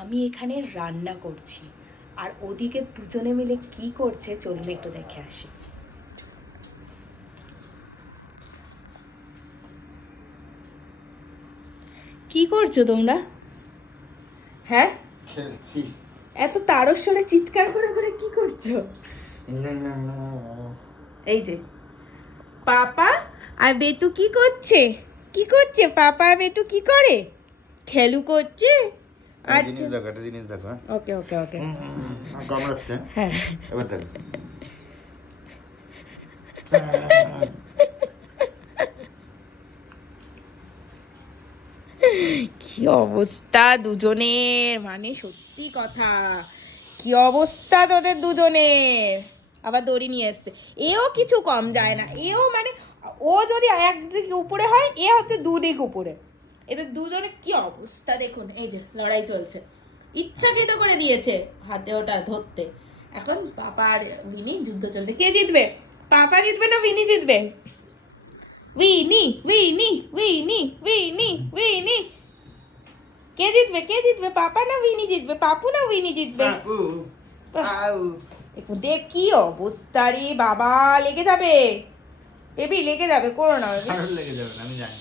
আমি এখানে রান্না করছি আর ওদিকে দুজনে মিলে কি করছে চলুন একটু দেখে আসি। কি করছো তোমরা? হ্যাঁ, খেলছি। এত তারস্বরে চিৎকার করে করে কি করছো? এই যে পাপা আর বেটু কি করছে? কি করছে পাপা আর বেটু কি করে? খেলু করছে। জিনিস দেখো, একটা জিনিস দেখো। ওকে ওকে ওকে। কামড়াচ্ছে। হ্যাঁ, এবার দেখো। কি অবস্থা দুজনের, মানে সত্যি কথা কি অবস্থা তোদের দুজনের। আবার দড়ি নিয়ে এসছে, এও কিছু কম যায় না, এও মানে ও যদি একদিক উপরে হয় এ হচ্ছে দুদিক উপরে। এদের দুজনে কি অবস্থা দেখুন, এই যে লড়াই চলছে, ইচ্ছাকৃত করে দিয়েছে হাতে ওটা ধরতে। এখন পাপা আর উইনি যুদ্ধ চলছে, কে জিতবে? পাপা জিতবে না উইনি জিতবে? উইনি উইনি উইনি উইনি উইনি। কে জিতবে? কে জিতবে? পাপা না উইনি জিতবে? পাপু না উইনি জিতবে? পাপু, আউ। দেখুন দেখ কি অবস্থা রে বাবা, লেগে যাবে বেবি, লেগে যাবে, করো না baby। ভালো লেগে যাবে না, আমি জানি।